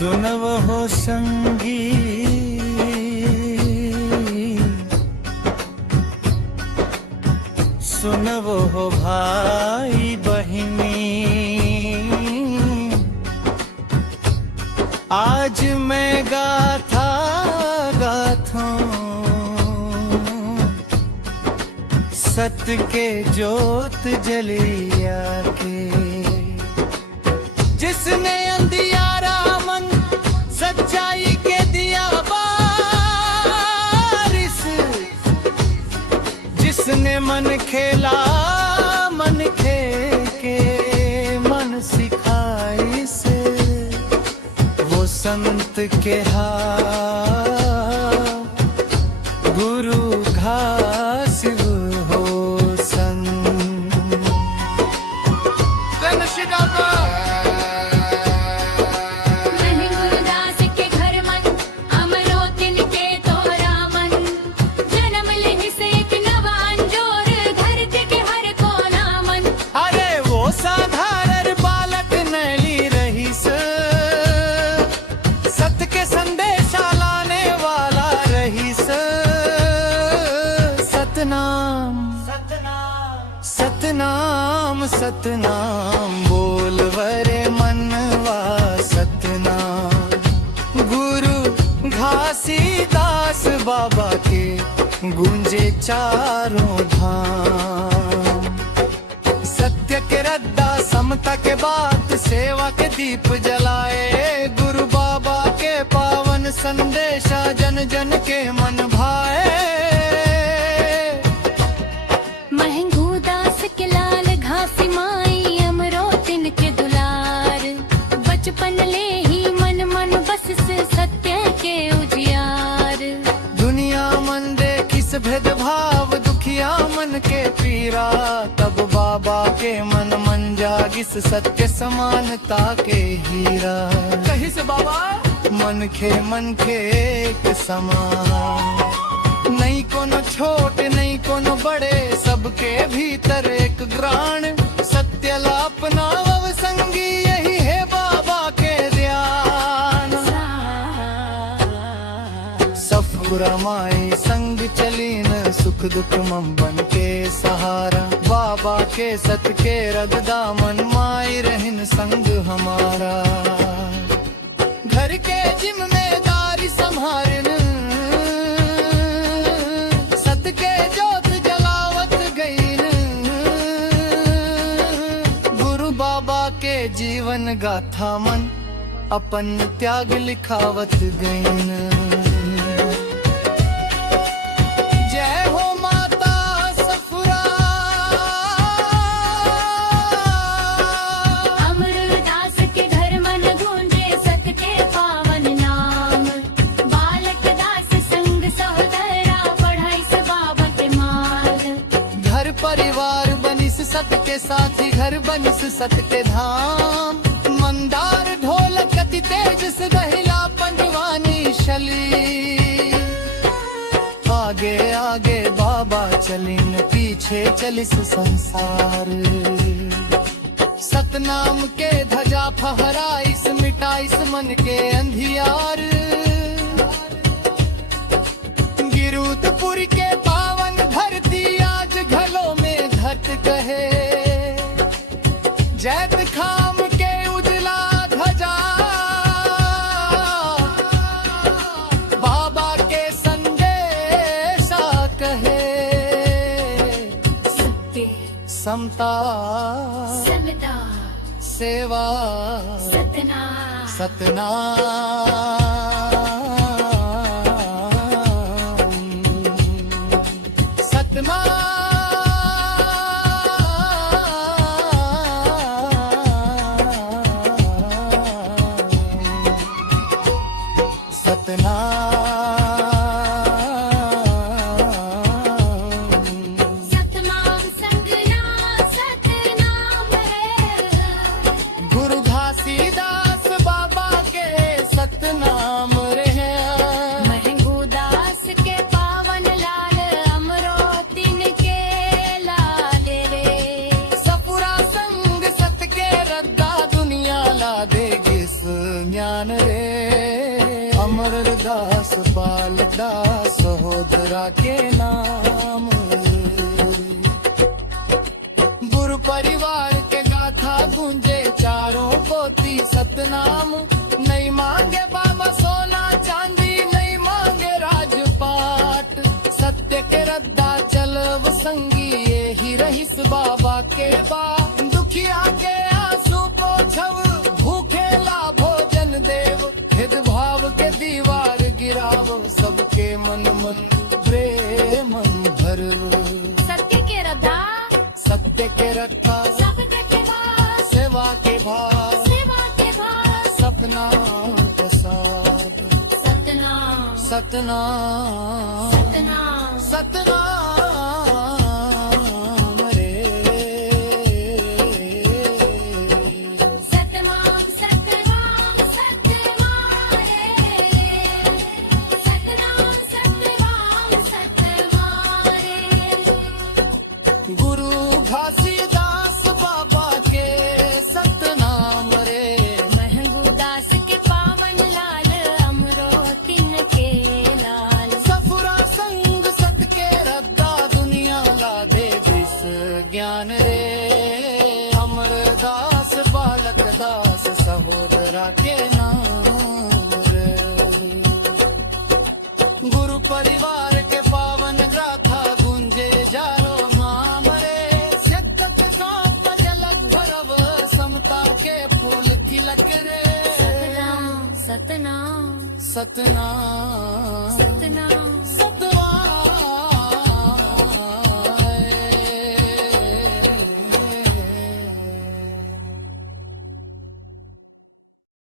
सुनव हो संगी सुनव हो भाई बहिनी, आज मैं गाथा गाथों सत्य के जोत जलिया के, जिसने अंधियारा मन सच्चाई के दिया बारिश, जिसने मन खेला मन खेल के मन सिखाई से, वो संत के गुरु घास हो संत। सतनाम सतनाम बोल वरे मनवा सतनाम, गुरु घासीदास बाबा के गूंजे चारों धाम। सत्य के रद्दा समता के बात सेवा के दीप जलाए, गुरु बाबा के पावन संदेशा जन जन के मन भाए। बचपन ले ही मन मन बस से सत्य के उजियार, दुनिया मन देखिस भेदभाव दुखिया मन के पीरा, तब बाबा के मन मन जागिस सत्य समानता के हीरा। कहिस बाबा मन के एक समान, नहीं कोनो छोट नहीं कोनो बड़े, सबके भीतर एक ग्राण, सत्य लापना संगी यही है बाबा के ध्यान। सफुरा माई संग चलीन सुख दुख मम बन के सहारा, बाबा के सत के रग दामन माई रहन संग हमारा। घर के जिम्मेदारी संभारन सत के जोत जलावत गईन, गुरु बाबा के जीवन गाथा मन अपन त्याग लिखावत गईन। जय हो माता सफुरा, अमरदास के घर मन गूंजे सत के पावन नाम, बालक दास संग सहोदरा पढ़ाई से बाबा के माल। घर परिवार बनिस सत के साथी, घर बनिस सत के धाम, मंदार ढोलक अति तेज से दहिला पंजवानी शली, आगे आगे बाबा चलिन पीछे चलिस संसार। सतनाम के ध्वजा फहराइस मिटाइस मन के अंधियार, गिरूदपुर के पावन धरती आज घलों में धत कहे, जैत खाम के उजला ध्वजा बाबा के संदेशा कहे। सत्य समता समता सेवा सतनाम सतनाम सतनाम सतनाम है, गुरु घासीदास बाबा के सतनाम। ज्ञान रे अमरदास बालदास सहोदरा के नाम गुरु परिवार के गाथा गूंजे चारों पोती सतनाम नहीं मांगे बाबा सोना चांदी नहीं मांगे राजपाट सत्य के रद्दा चलब संगी ये ही रहीस बाबा के बा दुखिया के आंसू पोछव भूखे ला भोजन देव भेदभाव के दीवार गिराव सबके मन मन प्रेम भरव सत्य के रद्दा सत्य के रखा सबके के भाव सेवा के भाव सेवा के भाव सपना प्रसाद सतनाम सतनाम सतनाम सतनाम रे सतनाम सतनाम सतनाम रे सतनाम सतनाम सतनाम रे गुरु घासीदास बाबा के सतनाम रे महंगू दास के पावन लाल अमरो तिन के लाल सफुरा संग सत के रद्दा दुनिया ला दे विस ज्ञान रे अमरदास बालक दास सहोदरा के नाम रे गुरु परिवार के पावन गाथा गुंजे जारो माम रे सत्य के साथ झलक भरव समता के फूल खिलक रे सतनाम सतनाम सतनाम सतनाम